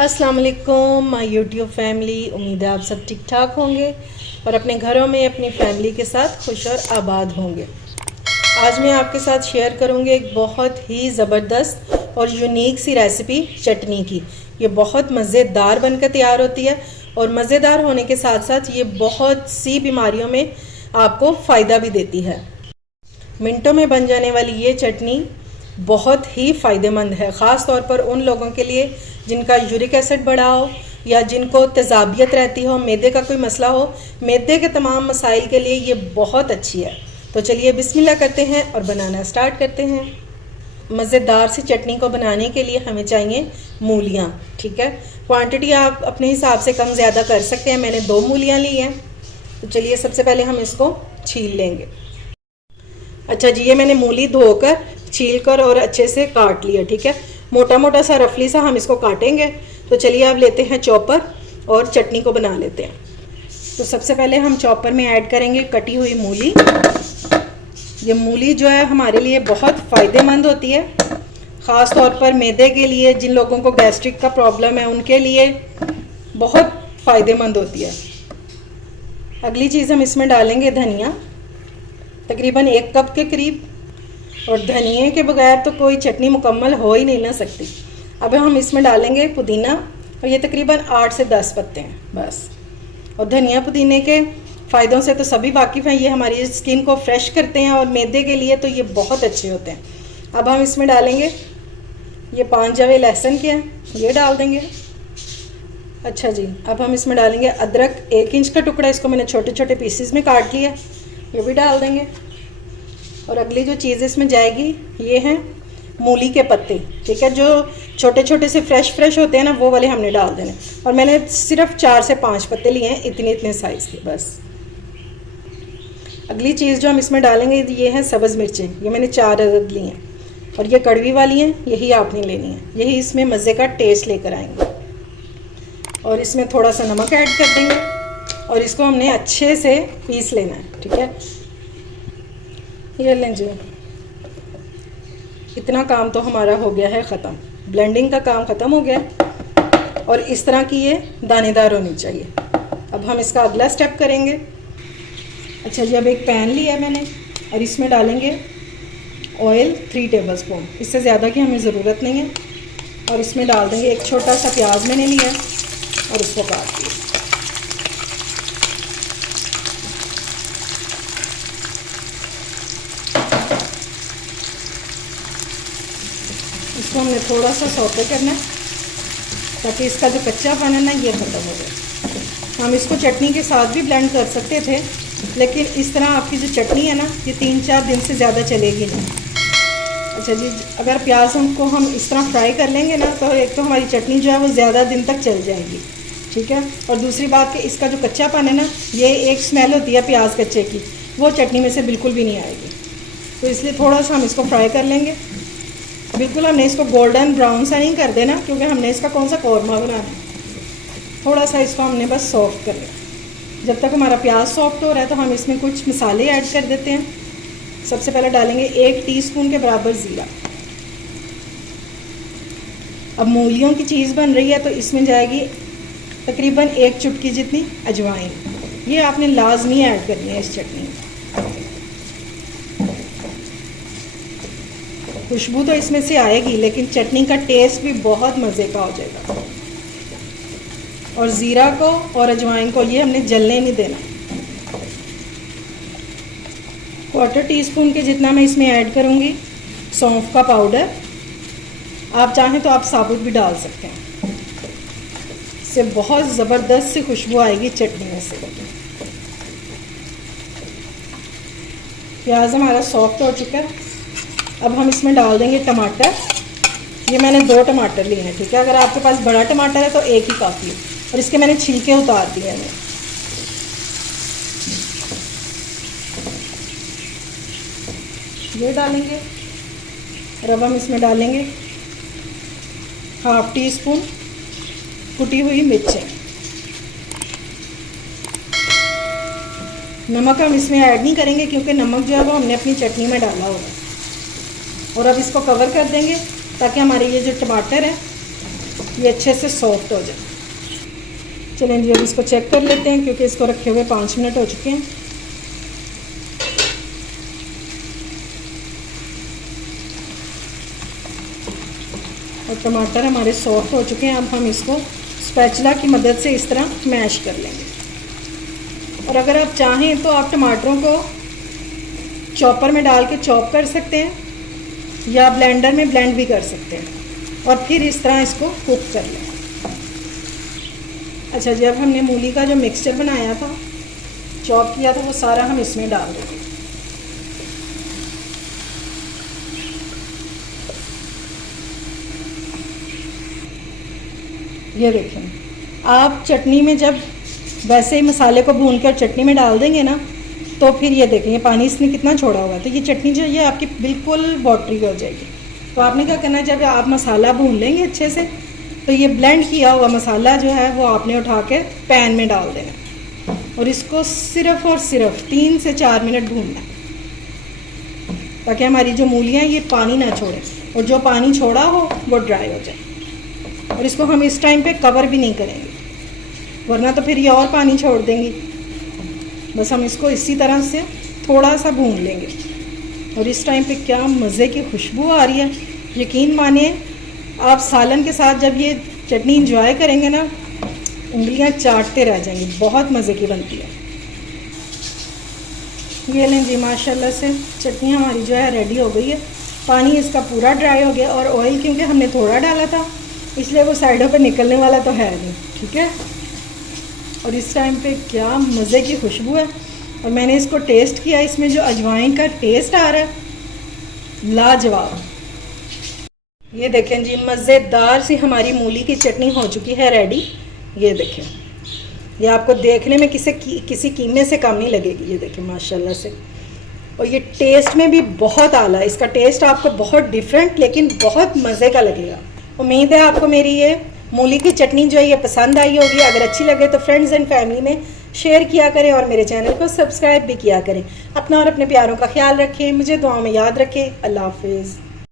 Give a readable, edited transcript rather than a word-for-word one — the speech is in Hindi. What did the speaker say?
अस्सलाम वालेकुम माय यूट्यूब फैमिली। उम्मीद है आप सब ठीक ठाक होंगे और अपने घरों में अपनी फैमिली के साथ खुश और आबाद होंगे। आज मैं आपके साथ शेयर करूंगी एक बहुत ही ज़बरदस्त और यूनिक सी रेसिपी चटनी की। ये बहुत मज़ेदार बनकर तैयार होती है और मज़ेदार होने के साथ साथ ये बहुत सी बीमारियों में आपको फ़ायदा भी देती है। मिनटों में बन जाने वाली ये चटनी बहुत ही फ़ायदेमंद है, ख़ास तौर पर उन लोगों के लिए जिनका यूरिक एसिड बढ़ा हो या जिनको तेज़ाबियत रहती हो, मैदे का कोई मसला हो। मैदे के तमाम मसाइल के लिए ये बहुत अच्छी है। तो चलिए बिस्मिल्लाह करते हैं और बनाना स्टार्ट करते हैं। मज़ेदार सी चटनी को बनाने के लिए हमें चाहिए मूलियाँ। ठीक है, क्वांटिटी आप अपने हिसाब से कम ज़्यादा कर सकते हैं। मैंने 2 मूलियाँ ली हैं। तो चलिए सबसे पहले हम इसको छील लेंगे। अच्छा जी, ये मैंने मूली धोकर छील कर और अच्छे से काट लिया। ठीक है, मोटा मोटा सा रफली सा हम इसको काटेंगे। तो चलिए अब लेते हैं चॉपर और चटनी को बना लेते हैं। तो सबसे पहले हम चॉपर में ऐड करेंगे कटी हुई मूली। ये मूली जो है हमारे लिए बहुत फ़ायदेमंद होती है, ख़ास तौर पर मैदे के लिए, जिन लोगों को गैस्ट्रिक का प्रॉब्लम है उनके लिए बहुत फ़ायदेमंद होती है। अगली चीज़ हम इसमें डालेंगे धनिया, तकरीबन 1 कप के करीब। और धनिए के बगैर तो कोई चटनी मुकम्मल हो ही नहीं ना सकती। अब हम इसमें डालेंगे पुदीना, और ये तकरीबन 8 से 10 पत्ते हैं बस। और धनिया पुदीने के फ़ायदों से तो सभी वाकिफ़ हैं, ये हमारी स्किन को फ्रेश करते हैं और मैदे के लिए तो ये बहुत अच्छे होते हैं। अब हम इसमें डालेंगे ये 5 जवे लहसुन के हैं, ये डाल देंगे। अच्छा जी, अब हम इसमें डालेंगे अदरक 1 इंच का टुकड़ा, इसको मैंने छोटे छोटे पीसेस में काट लिया, ये भी डाल देंगे। और अगली जो चीज़ इसमें जाएगी ये हैं मूली के पत्ते। ठीक है, जो छोटे छोटे से फ्रेश होते हैं ना, वो वाले हमने डाल देने। और मैंने सिर्फ 4 से 5 पत्ते लिए हैं, इतने साइज़ के बस। अगली चीज़ जो हम इसमें डालेंगे ये हैं सब्ज़ मिर्चें, ये मैंने 4 अदद ली हैं और ये कड़वी वाली हैं, यही आपने लेनी है, यही इसमें मज़े का टेस्ट लेकर आएंगे। और इसमें थोड़ा सा नमक ऐड कर देंगे और इसको हमने अच्छे से पीस लेना है। ठीक है, ये लें जी, इतना काम तो हमारा हो गया है ख़त्म। ब्लेंडिंग का काम ख़त्म हो गया और इस तरह की ये दानेदार होनी चाहिए। अब हम इसका अगला स्टेप करेंगे। अच्छा जी, अब एक पैन लिया है मैंने और इसमें डालेंगे ऑयल 3 टेबलस्पून, इससे ज़्यादा की हमें ज़रूरत नहीं है। और इसमें डाल देंगे एक छोटा सा प्याज मैंने लिया और इसको काट दिया। इसको हमने थोड़ा सा सौते करना है ताकि इसका जो कच्चापन है ना ये ख़त्म हो जाए। हम इसको चटनी के साथ भी ब्लेंड कर सकते थे, लेकिन इस तरह आपकी जो चटनी है ना ये 3-4 दिन से ज़्यादा चलेगी नहीं। अच्छा जी, अगर प्याज हमको हम इस तरह फ्राई कर लेंगे ना तो एक तो हमारी चटनी जो है वो ज़्यादा दिन तक चल जाएगी। ठीक है, और दूसरी बात कि इसका जो कच्चापन है ना, ये एक स्मेल होती है प्याज कच्चे की, वो चटनी में से बिल्कुल भी नहीं आएगी। तो इसलिए थोड़ा सा हम इसको फ्राई कर लेंगे। बिल्कुल हमने इसको गोल्डन ब्राउन सा नहीं कर देना, क्योंकि हमने इसका कौन सा कौरमा बनाना है। थोड़ा सा इसको हमने बस सॉफ्ट कर लिया। जब तक हमारा प्याज सॉफ्ट हो रहा है तो हम इसमें कुछ मसाले ऐड कर देते हैं। सबसे पहले डालेंगे 1 टीस्पून के बराबर ज़ीरा। अब मूलियों की चीज़ बन रही है तो इसमें जाएगी तकरीबन 1 चुटकी जितनी अजवाइन। ये आपने लाजमी ऐड करनी है इस चटनी में। खुशबू तो इसमें से आएगी, लेकिन चटनी का टेस्ट भी बहुत मज़े का हो जाएगा। और ज़ीरा को और अजवाइन को ये हमने जलने नहीं देना। 1/4 टीस्पून के जितना मैं इसमें ऐड करूँगी सौंफ का पाउडर। आप चाहें तो आप साबुत भी डाल सकते हैं, इससे बहुत ज़बरदस्त सी खुशबू आएगी चटनी में से। प्याज हमारा सॉफ्ट हो चुका है। अब हम इसमें डाल देंगे टमाटर। ये मैंने 2 टमाटर लिए हैं। ठीक है, अगर आपके पास बड़ा टमाटर है तो 1 ही काफ़ी है। और इसके मैंने छिलके उतार दिए हैं। ये डालेंगे और अब हम इसमें डालेंगे 1/2 टीस्पून कुटी हुई मिर्चें। नमक हम इसमें ऐड नहीं करेंगे क्योंकि नमक जो है वो हमने अपनी चटनी में डाला होगा। और अब इसको कवर कर देंगे ताकि हमारे ये जो टमाटर है ये अच्छे से सॉफ्ट हो जाए। चलें जी अब इसको चेक कर लेते हैं, क्योंकि इसको रखे हुए 5 मिनट हो चुके हैं। और टमाटर हमारे सॉफ्ट हो चुके हैं। अब हम इसको स्पैचुला की मदद से इस तरह मैश कर लेंगे। और अगर आप चाहें तो आप टमाटरों को चॉपर में डाल के चॉप कर सकते हैं या ब्लेंडर में ब्लेंड भी कर सकते हैं और फिर इस तरह इसको कुक कर लें। अच्छा जी, अब हमने मूली का जो मिक्सचर बनाया था, चॉप किया था, वो सारा हम इसमें डाल देंगे। ये देखें, आप चटनी में जब वैसे ही मसाले को भून कर चटनी में डाल देंगे ना, तो फिर ये देखें ये पानी इसने कितना छोड़ा हुआ है। तो ये चटनी जो है आपकी बिल्कुल वाटरी हो जाएगी। तो आपने क्या करना है, जब आप मसाला भून लेंगे अच्छे से, तो ये ब्लेंड किया हुआ मसाला जो है वो आपने उठा के पैन में डाल देना और इसको सिर्फ़ और सिर्फ 3 से 4 मिनट भूनना, ताकि हमारी जो मूलियाँ ये पानी ना छोड़े और जो पानी छोड़ा हो वो ड्राई हो जाए। और इसको हम इस टाइम पे कवर भी नहीं करेंगे, वरना तो फिर ये और पानी छोड़ देंगी। बस हम इसको इसी तरह से थोड़ा सा भून लेंगे। और इस टाइम पे क्या मज़े की खुशबू आ रही है। यकीन मानिए, आप सालन के साथ जब ये चटनी इंजॉय करेंगे ना, उंगलियां चाटते रह जाएंगे। बहुत मज़े की बनती है। ये लें जी, माशाल्लाह से चटनी हमारी जो है रेडी हो गई है। पानी इसका पूरा ड्राई हो गया और ऑयल क्योंकि हमने थोड़ा डाला था, इसलिए वो साइडों पे निकलने वाला तो है नहीं। ठीक है, और इस टाइम पे क्या मज़े की खुशबू है। और मैंने इसको टेस्ट किया, इसमें जो अजवाइन का टेस्ट आ रहा है, लाजवाब। ये देखें जी, मज़ेदार सी हमारी मूली की चटनी हो चुकी है रेडी। ये देखें, ये आपको देखने में किसी कीमे से कम नहीं लगेगी। ये देखें माशाल्लाह से, और ये टेस्ट में भी बहुत आला है। इसका टेस्ट आपको बहुत डिफरेंट लेकिन बहुत मज़े का लगेगा। उम्मीद है आपको मेरी ये मूली की चटनी जो है ये पसंद आई होगी। अगर अच्छी लगे तो फ्रेंड्स एंड फैमिली में शेयर किया करें और मेरे चैनल को सब्सक्राइब भी किया करें। अपना और अपने प्यारों का ख्याल रखें, मुझे दुआ में याद रखें। अल्लाह हाफिज़।